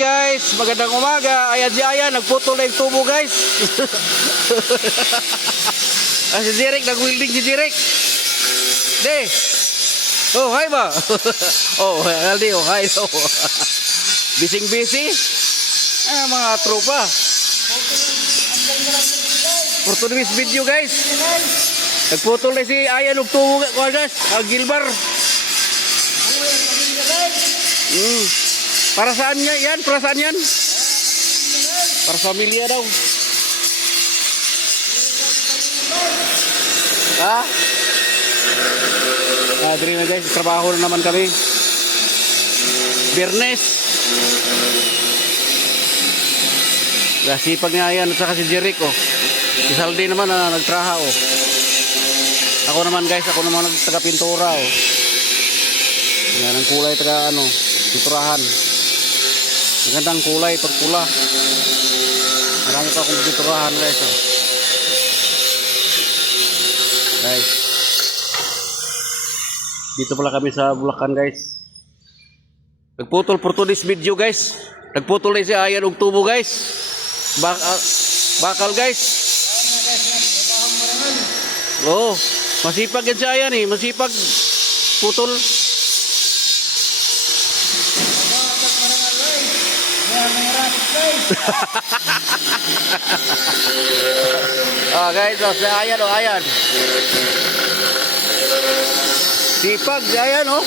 guys, magandang umaga. Ayan si Ayan, nagputol na yung tubo guys. Si Jeric, nag-welding si Jeric. De. Oh, hi ba? Oh, Aldi, oh, hi. Oh. Busy. Mga tropa. For today's video guys. Nagputol na si Ayan, nagtubo guys. Gilbar. Para saan niya yan? Para saan yan? Para sa pamilya daw. Ha? Diri na guys, trabaho na naman kami. Biyernes. Sipag nga yan at saka si Jeric oh. Si Saldi naman nagtraha oh. Ako naman guys, ako naman nagtaga-pintura oh. Yan ang kulay taga pinturahan. Magandang kulay pag pula. Marami pa akong pinturahan guys oh. Guys, dito pala kami sa Bulacan guys. Nagputol for today's video guys. Nagputol na si Ayan og tubo guys. Bakal guys. Oh, masipag yan si Ayan eh. Masipag putol. Guys, si Ayan oh, Ayan. Sipag si Ayan oh.